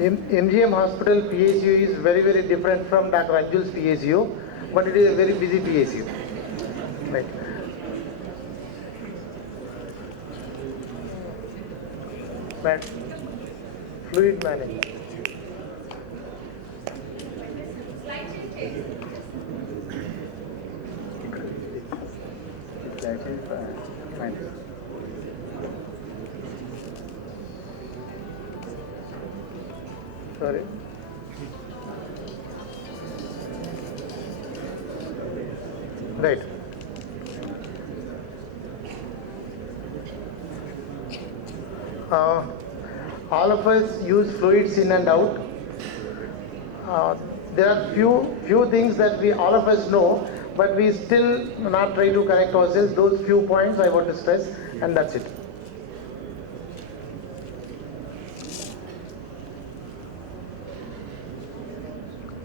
MGM Hospital PSU is very, very different from Dr. Anjul's PSU, but it is a very busy PSU. Right. But fluid management. Sorry. Right. All of us use fluids in and out. There are few things that we all of us know, but we still not try to correct ourselves. Those few points I want to stress, and that's it.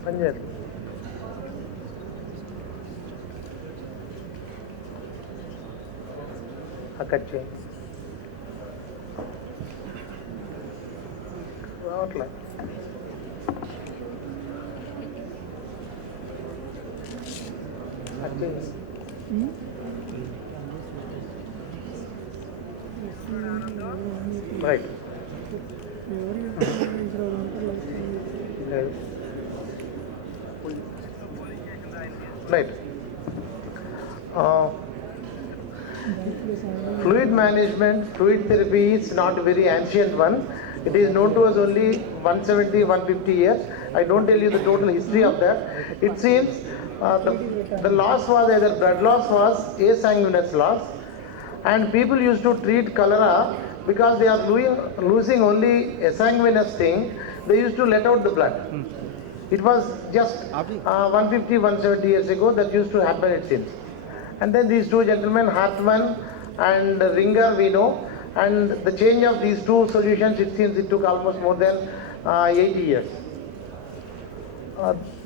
Panjari. Akachi. Outline. Right. Right. Fluid management, fluid therapy is not a very ancient one. It is known to us only 170, 150 years. I don't tell you the total history of that. It seems the loss was either blood loss was asanguineous loss, and people used to treat cholera because they are losing only asanguineous thing. They used to let out the blood. It was just 150, 170 years ago that used to happen, it seems. And then these two gentlemen, Hartmann and Ringer, we know, and the change of these two solutions, it seems it took almost more than 80 years.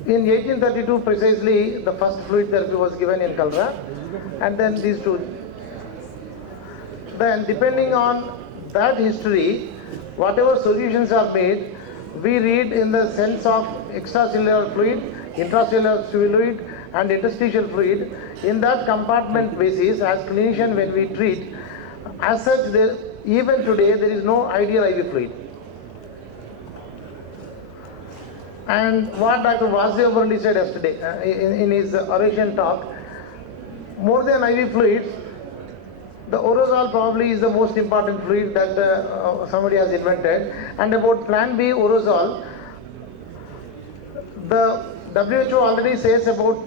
In 1832 precisely, the first fluid therapy was given in cholera, and then these two. Then depending on that history, whatever solutions are made, we read in the sense of extracellular fluid, intracellular fluid and interstitial fluid. In that compartment basis, as clinician when we treat, as such even today there is no ideal IV fluid. And what Dr. Vasudev Murali said yesterday in his oration talk, more than IV fluids, the orozole probably is the most important fluid that somebody has invented. And about plan B orozole, the WHO already says about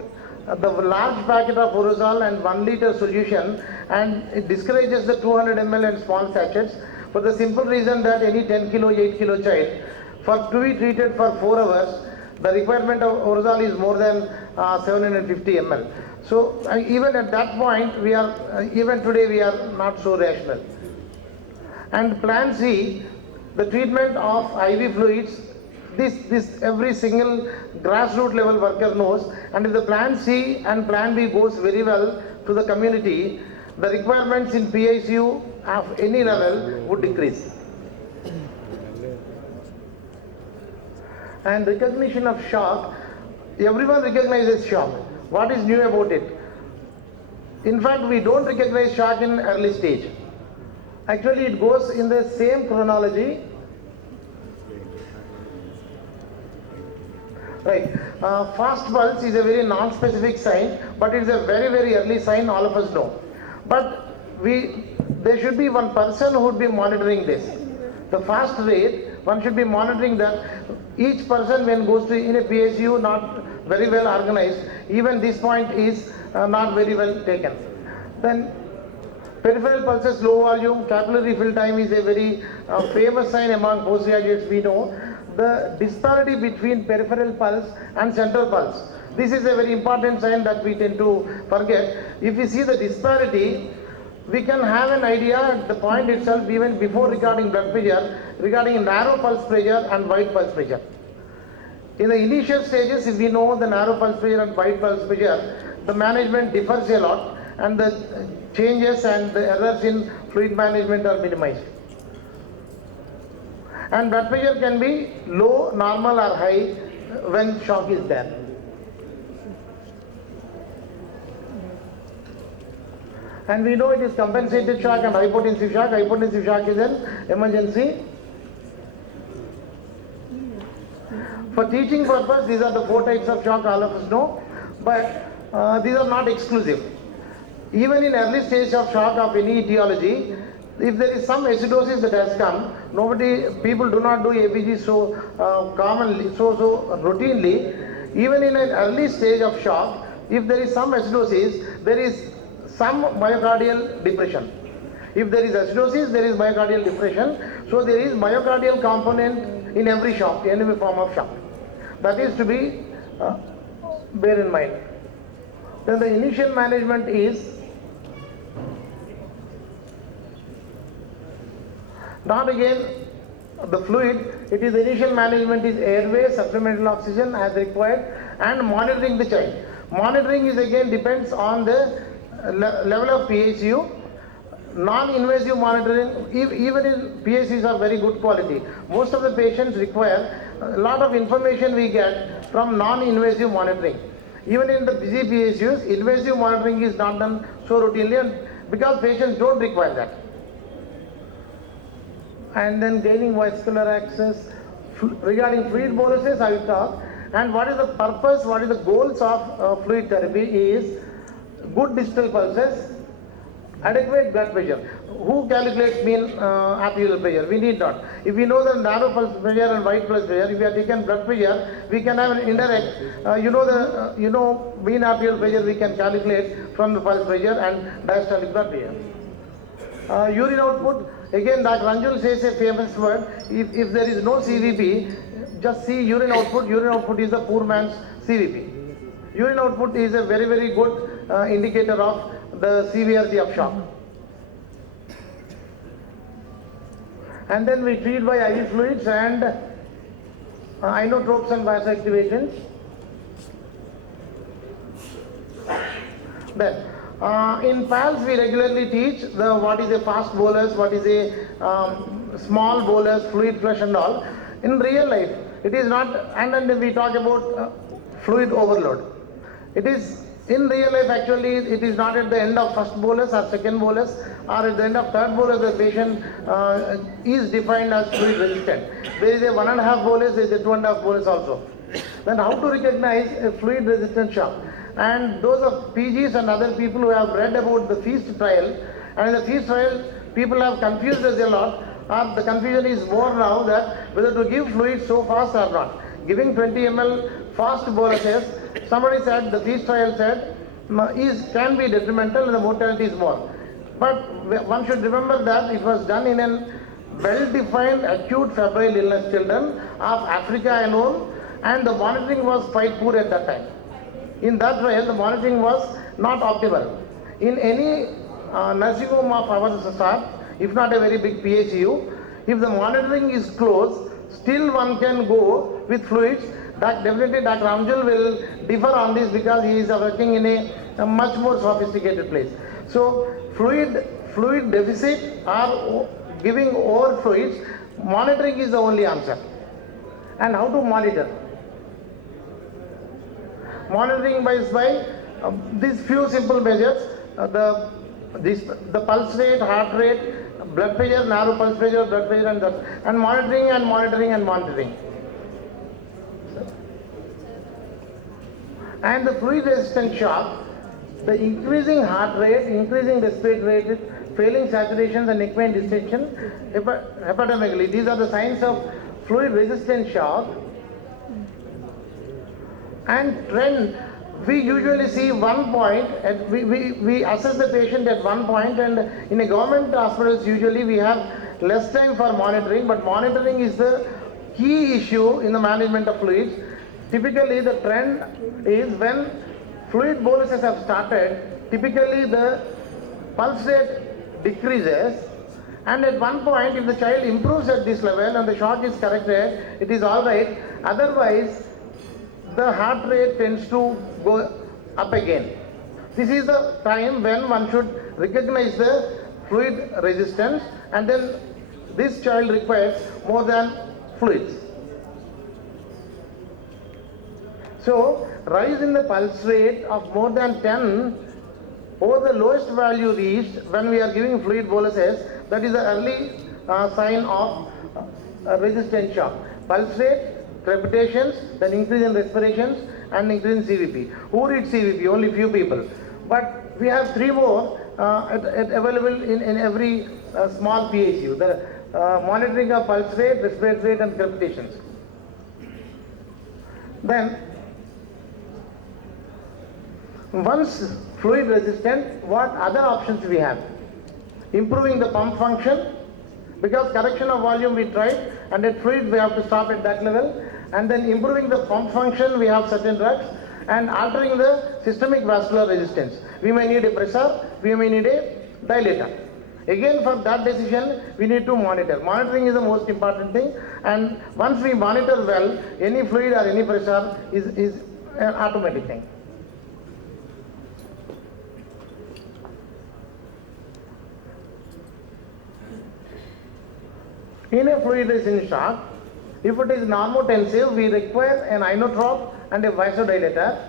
the large packet of orozole and 1 liter solution, and it discourages the 200 ml and small sachets for the simple reason that any 10 kilo, 8 kilo child, to be treated for 4 hours, the requirement of orozole is more than 750 ml. So even at that point, we are even today we are not so rational. And plan C, the treatment of IV fluids, this every single grassroots level worker knows. And if the plan C and plan B goes very well to the community, the requirements in PICU of any level would decrease. And recognition of shock, everyone recognizes shock. What is new about it? In fact, we don't recognize shock in early stage. Actually, it goes in the same chronology. Right. Fast pulse is a very non-specific sign, but it is a very, very early sign, all of us know. But there should be one person who would be monitoring this. The fast rate, one should be monitoring that. Each person when goes to in a PSU not very well organized, even this point is not very well taken. Then peripheral pulses, low volume, capillary fill time is a very famous sign among postgraduates we know. The disparity between peripheral pulse and central pulse. This is a very important sign that we tend to forget. If we see the disparity, we can have an idea at the point itself, even before recording blood pressure, regarding narrow pulse pressure and wide pulse pressure. In the initial stages, if we know the narrow pulse pressure and wide pulse pressure, the management differs a lot and the changes and the errors in fluid management are minimized. And blood pressure can be low, normal or high when shock is there. And we know it is compensated shock and hypotensive shock. Hypotensive shock is an emergency. For teaching purpose, these are the 4 types of shock all of us know, but these are not exclusive. Even in early stage of shock of any etiology, if there is some acidosis that has come, people do not do ABG so commonly, so routinely. Even in an early stage of shock, if there is some acidosis, there is some myocardial depression. If there is acidosis, there is myocardial depression. So there is myocardial component in every shock, any form of shock. That is to be bear in mind. Then the initial management is not again the fluid. It is the initial management is airway, supplemental oxygen as required, and monitoring the child. Monitoring is again depends on the level of PICU. Non-invasive monitoring, even in PICUs are very good quality. Most of the patients require a lot of information we get from non-invasive monitoring. Even in the busy PICUs, invasive monitoring is not done so routinely, and because patients don't require that. And then gaining vascular access. Regarding fluid boluses, I will talk. And what is the purpose, what is the goals of fluid therapy is good distal pulses, adequate blood pressure. Who calculates mean arterial pressure? We need not. If we know the narrow pulse pressure and wide pulse pressure, if we have taken blood pressure, we can have an indirect, mean arterial pressure we can calculate from the pulse pressure and diastolic blood pressure. Urine output, again Dr. Ranjul says a famous word, if there is no CVP, just see urine output. Urine output is the poor man's CVP. Urine output is a very, very good indicator of the severity of shock. And then we treat by IV fluids and inotropes and vasoactivations. Then in PALS we regularly teach what is a fast bolus, what is a small bolus, fluid flush and all. In real life, it is not, and then we talk about fluid overload. It is in real life actually it is not at the end of first bolus or second bolus or at the end of third bolus the patient is defined as fluid resistant. There is a 1.5 bolus, there is a 2.5 bolus also. Then how to recognize a fluid resistant shock? And those of PGs and other people who have read about the FEAST trial, and in the FEAST trial people have confused us a lot, or the confusion is more now that whether to give fluid so fast or not. Giving 20 ml fast boluses, somebody said, the FEAST trial said, can be detrimental and the mortality is more. But one should remember that it was done in a well-defined acute febrile illness children of Africa alone, and the monitoring was quite poor at that time. In that trial, the monitoring was not optimal. In any nursing home of our staff, if not a very big PICU, if the monitoring is close, still one can go with fluids. Definitely Dr. Amjul will differ on this because he is working in a much more sophisticated place. So fluid deficit or giving over fluids, monitoring is the only answer. And how to monitor? Monitoring by these few simple measures, the pulse rate, heart rate, blood pressure, narrow pulse pressure, blood pressure, and monitoring and monitoring and monitoring. And the fluid resistant shock, the increasing heart rate, increasing respiratory rate, failing saturations and neck vein distension, hepatomegaly, these are the signs of fluid resistant shock. And trend, we usually see 1 point, we assess the patient at 1 point, and in a government hospitals usually we have less time for monitoring, but monitoring is the key issue in the management of fluids. Typically the trend is when fluid boluses have started, typically the pulse rate decreases, and at 1 point if the child improves at this level and the shock is corrected, it is alright. Otherwise the heart rate tends to go up again. This is the time when one should recognize the fluid resistance, and then this child requires more than fluids. So, rise in the pulse rate of more than 10 over the lowest value reached when we are giving fluid boluses, that is the early sign of resistant shock. Pulse rate, crepitations, then increase in respirations and increase in CVP. Who reads CVP? Only few people. But we have 3 more available in every small PICU. The monitoring of pulse rate, respiratory rate and crepitations. Then, once fluid resistant, what other options we have? Improving the pump function, because correction of volume we tried, and at fluid we have to stop at that level, and then improving the pump function we have certain drugs, and altering the systemic vascular resistance. We may need a pressor, we may need a dilator. Again, for that decision we need to monitor. Monitoring is the most important thing, and once we monitor well, any fluid or any pressure is an automatic thing. In a fluid resistant shock, if it is normotensive, we require an inotrope and a vasodilator.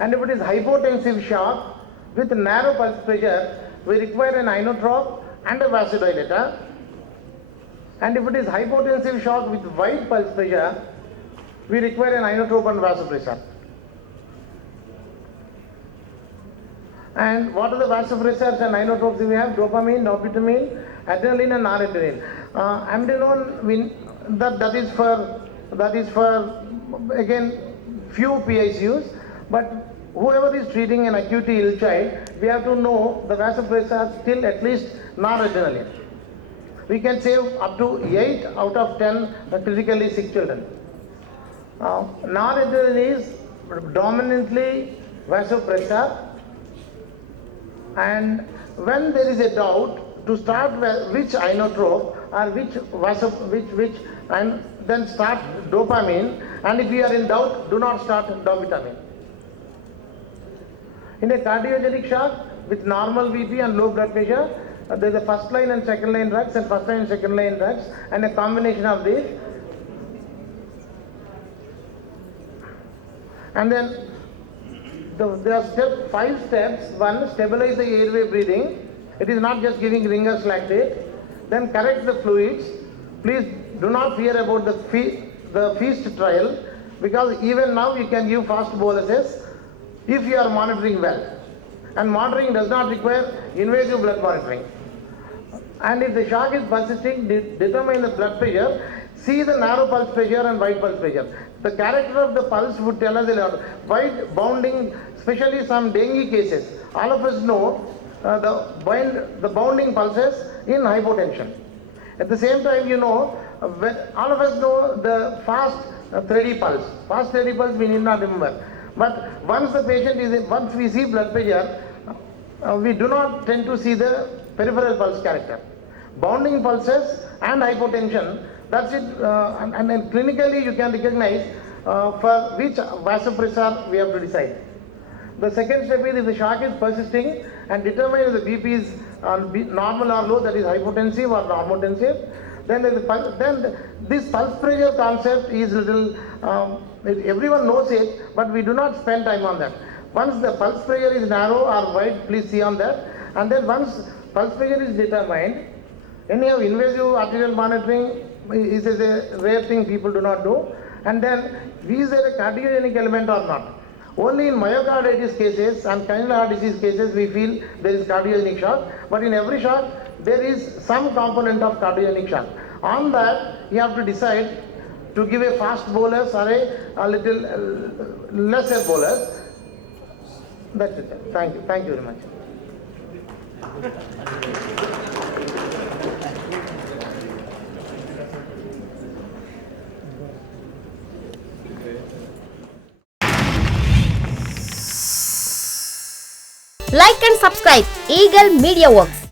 And if it is hypotensive shock with narrow pulse pressure, we require an inotrope and a vasodilator. And if it is hypotensive shock with wide pulse pressure, we require an inotrope and vasopressor. And what are the vasopressors and inotropes we have? Dopamine, dopamine, adrenaline and noradrenaline. Amdinone, that is for again few PICUs, but whoever is treating an acutely ill child, we have to know the vasopressors till at least noradrenaline. We can save up to 8 out of 10 critically sick children. Noradrenaline is dominantly vasopressor, and when there is a doubt, to start which inotrope or which and then start dopamine, and if you are in doubt, do not start dobutamine. In a cardiogenic shock with normal BP and low blood pressure, there is a first line and second line drugs and first line and second line drugs, and a combination of these. And then there are 5 steps. 1, stabilize the airway breathing. It is not just giving ringers lactate. Then correct the fluids. Please do not fear about the feast trial, because even now you can give fast boluses if you are monitoring well. And monitoring does not require invasive blood monitoring. And if the shock is persisting, determine the blood pressure. See the narrow pulse pressure and wide pulse pressure. The character of the pulse would tell us a lot. Wide bounding, especially some dengue cases, all of us know the bounding pulses in hypotension. At the same time, you know, all of us know the fast thready pulse. Fast thready pulse we need not remember. But once the patient once we see blood pressure, we do not tend to see the peripheral pulse character. Bounding pulses and hypotension, that's it. And then clinically you can recognize for which vasopressor we have to decide. The second step is if the shock is persisting, and determine if the BP is normal or low, that is hypotensive or normotensive. Then this pulse pressure concept is little, everyone knows it, but we do not spend time on that. Once the pulse pressure is narrow or wide, please see on that. And then once pulse pressure is determined, anyhow invasive arterial monitoring is a rare thing people do not do. And then is there a cardiogenic element or not? Only in myocarditis cases and cranial heart disease cases we feel there is cardiogenic shock, but in every shock there is some component of cardiogenic shock. On that you have to decide to give a fast bolus or a little lesser bolus. That's it. Thank you. Thank you very much. Like and subscribe Eagle Media Works.